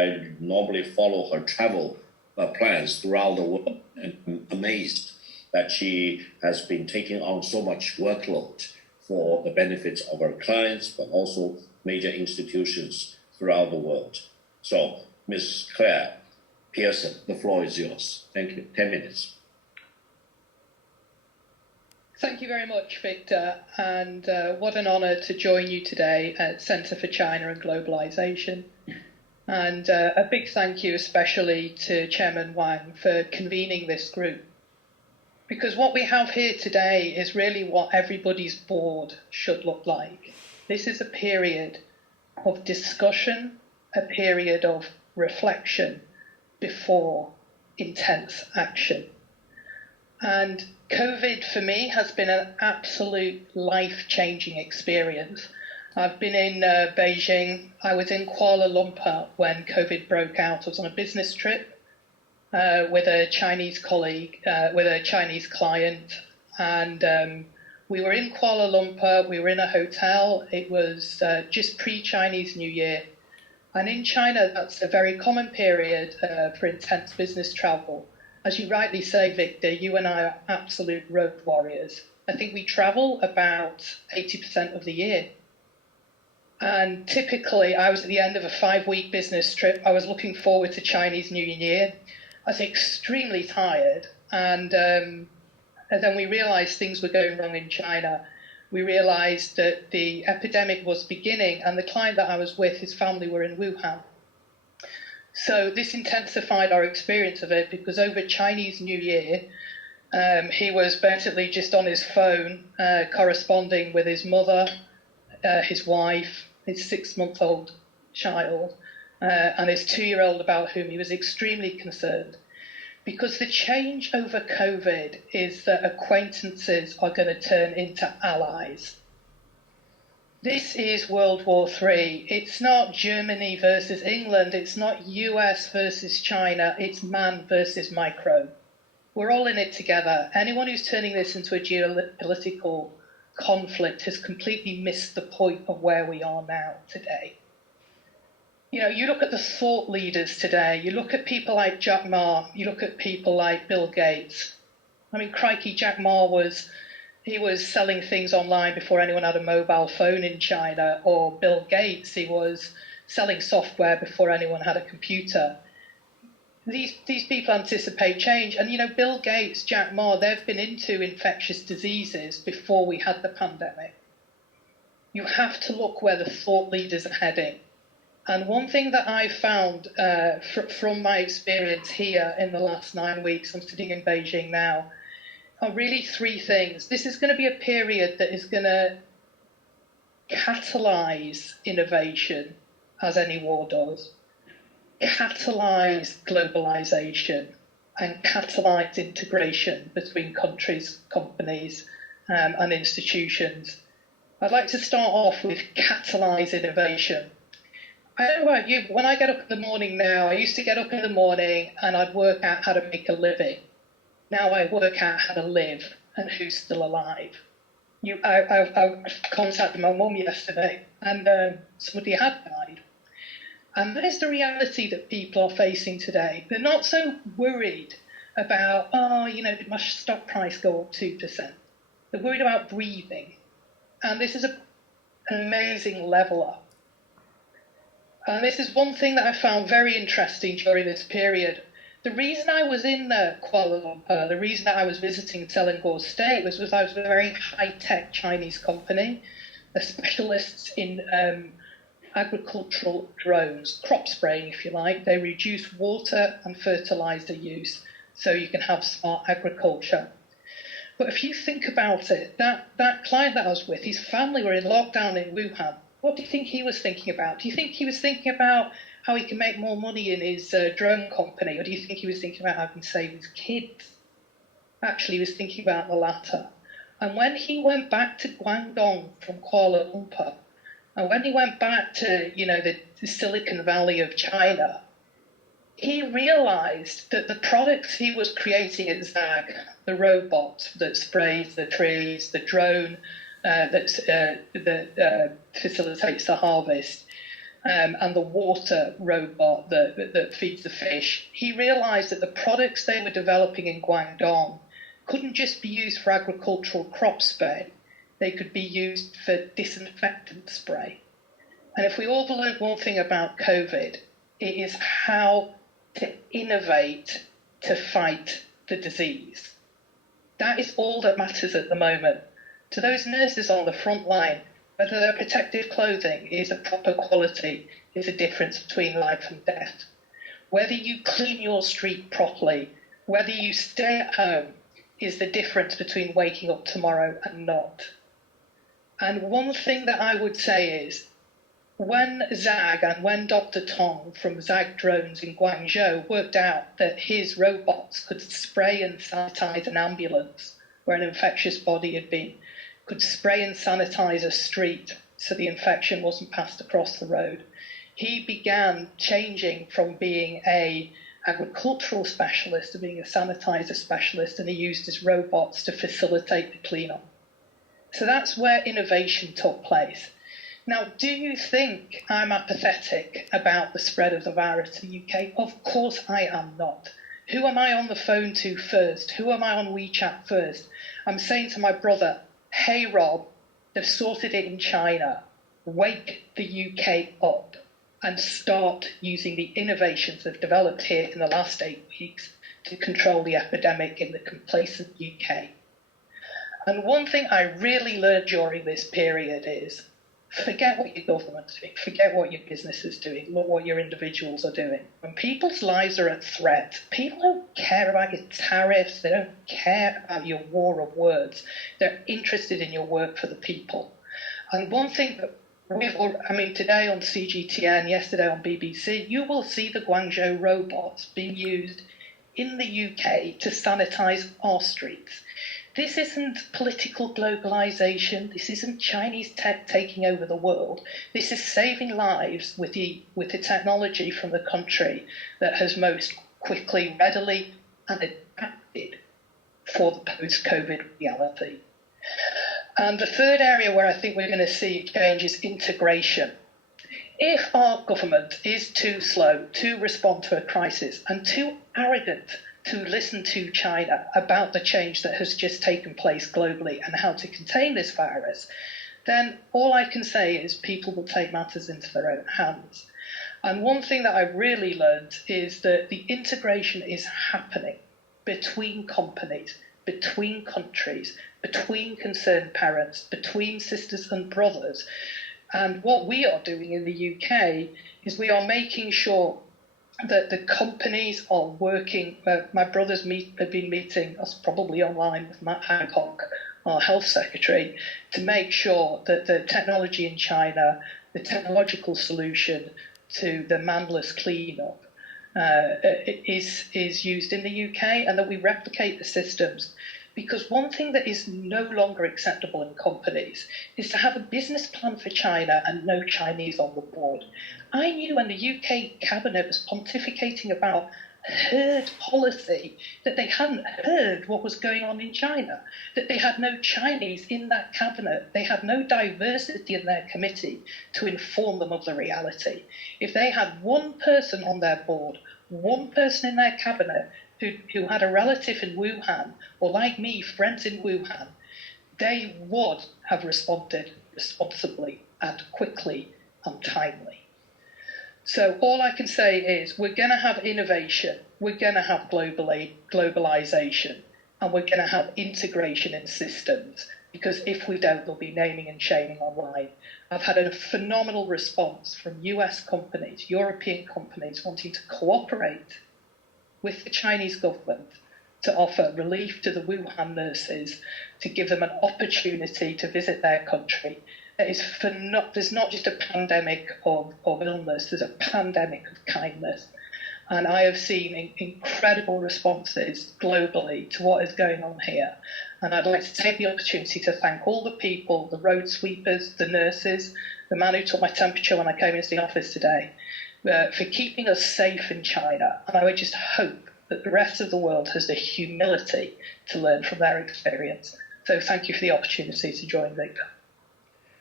I normally follow her travel plans throughout the world, and I'm amazed that she has been taking on so much workload for the benefits of our clients, but also major institutions throughout the world. So, Ms. Clare Pearson, the floor is yours. Thank you. 10 minutes. Thank you very much, Victor, and what an honour to join you today at Centre for China and Globalisation. And a big thank you especially to Chairman Wang for convening this group. Because what we have here today is really what everybody's board should look like. This is a period of discussion, a period of reflection before intense action. And COVID for me has been an absolute life-changing experience. I've been in Beijing. I was in Kuala Lumpur when COVID broke out. I was on a business trip with a Chinese colleague, with a Chinese client. And we were in Kuala Lumpur. We were in a hotel. It was just pre-Chinese New Year. And in China, that's a very common period for intense business travel. As you rightly say, Victor, you and I are absolute road warriors. I think we travel about 80% of the year. And typically, I was at the end of a 5-week business trip. I was looking forward to Chinese New Year. I was extremely tired. And then we realized things were going wrong in China. We realized that the epidemic was beginning, and the client that I was with, his family were in Wuhan. So this intensified our experience of it, because over Chinese New Year, he was basically just on his phone, corresponding with his mother, his wife, his 6-month-old child, and his 2-year-old, about whom he was extremely concerned. Because the change over COVID is that acquaintances are going to turn into allies. This is World War III. It's not Germany versus England. It's not US versus China. It's man versus microbe. We're all in it together. Anyone who's turning this into a geopolitical conflict has completely missed the point of where we are now today. You know, you look at the thought leaders today, you look at people like Jack Ma, you look at people like Bill Gates. I mean, crikey, Jack Ma was selling things online before anyone had a mobile phone in China, or Bill Gates, he was selling software before anyone had a computer. These people anticipate change. And, you know, Bill Gates, Jack Ma, they've been into infectious diseases before we had the pandemic. You have to look where the thought leaders are heading. And one thing that I found from my experience here in the last 9 weeks, I'm sitting in Beijing now, are really 3 things. This is going to be a period that is going to catalyze innovation, as any war does, catalyze globalization, and catalyze integration between countries, companies, and institutions. I'd like to start off with catalyze innovation. I don't know about you, but when I get up in the morning now, I used to get up in the morning and I'd work out how to make a living. Now I work out how to live and who's still alive. I contacted my mum yesterday, and somebody had died. And that is the reality that people are facing today. They're not so worried about, did my stock price go up 2%? They're worried about breathing. And this is an amazing leveler. And this is one thing that I found very interesting during this period. The reason I was in Kuala Lumpur, the reason that I was visiting Selangor State was I was with a very high-tech Chinese company, specialists in agricultural drones, crop spraying, if you like. They reduce water and fertilizer use so you can have smart agriculture. But if you think about it, that client that I was with, his family were in lockdown in Wuhan. What do you think he was thinking about? Do you think he was thinking about how he can make more money in his drone company? Or do you think he was thinking about how he can save his kids? Actually, he was thinking about the latter. And when he went back to Guangdong from Kuala Lumpur, and when he went back to, the Silicon Valley of China, he realized that the products he was creating at ZAG, the robot that sprays the trees, the drone that facilitates the harvest, and the water robot that feeds the fish, he realised that the products they were developing in Guangdong couldn't just be used for agricultural crop spray, they could be used for disinfectant spray. And if we all learned one thing about COVID, it is how to innovate to fight the disease. That is all that matters at the moment. To those nurses on the front line, whether their protective clothing is of proper quality is a difference between life and death. Whether you clean your street properly, whether you stay at home, is the difference between waking up tomorrow and not. And one thing that I would say is, when Zhag and when Dr. Tong from Zhag Drones in Guangzhou worked out that his robots could spray and sanitize an ambulance where an infectious body had been, could spray and sanitize a street so the infection wasn't passed across the road, he began changing from being a agricultural specialist to being a sanitizer specialist, and he used his robots to facilitate the cleanup. So that's where innovation took place. Now, do you think I'm apathetic about the spread of the virus in the UK? Of course I am not. Who am I on the phone to first? Who am I on WeChat first? I'm saying to my brother, hey Rob, they've sorted it in China. Wake the UK up and start using the innovations they've developed here in the last 8 weeks to control the epidemic in the complacent UK. And one thing I really learned during this period is, forget what your government's doing, forget what your business is doing, look what your individuals are doing. When people's lives are at threat, people don't care about your tariffs, they don't care about your war of words. They're interested in your work for the people. And one thing that today on CGTN, yesterday on BBC, you will see the Guangzhou robots being used in the UK to sanitize our streets. This isn't political globalization. This isn't Chinese tech taking over the world. This is saving lives with the technology from the country that has most quickly, readily, and adapted for the post-COVID reality. And the third area where I think we're going to see change is integration. If our government is too slow to respond to a crisis and too arrogant to listen to China about the change that has just taken place globally and how to contain this virus, then all I can say is people will take matters into their own hands. And one thing that I really learned is that the integration is happening between companies, between countries, between concerned parents, between sisters and brothers. And what we are doing in the UK is we are making sure that the companies are working. My brothers have been meeting us probably online with Matt Hancock, our health secretary, to make sure that the technology in China, the technological solution to the manless cleanup is used in the UK, and that we replicate the systems. Because one thing that is no longer acceptable in companies is to have a business plan for China and no Chinese on the board. I knew when the UK cabinet was pontificating about herd policy that they hadn't heard what was going on in China, that they had no Chinese in that cabinet, they had no diversity in their committee to inform them of the reality. If they had one person on their board, one person in their cabinet who had a relative in Wuhan, or like me, friends in Wuhan, they would have responded responsibly and quickly and timely. So all I can say is we're going to have innovation, we're going to have globalization, and we're going to have integration in systems, because if we don't, there'll be naming and shaming online. I've had a phenomenal response from US companies, European companies wanting to cooperate with the Chinese government to offer relief to the Wuhan nurses, to give them an opportunity to visit their country. There's not just a pandemic of illness, there's a pandemic of kindness. And I have seen incredible responses globally to what is going on here. And I'd like to take the opportunity to thank all the people, the road sweepers, the nurses, the man who took my temperature when I came into the office today, for keeping us safe in China. And I would just hope that the rest of the world has the humility to learn from their experience. So thank you for the opportunity to join, Victor.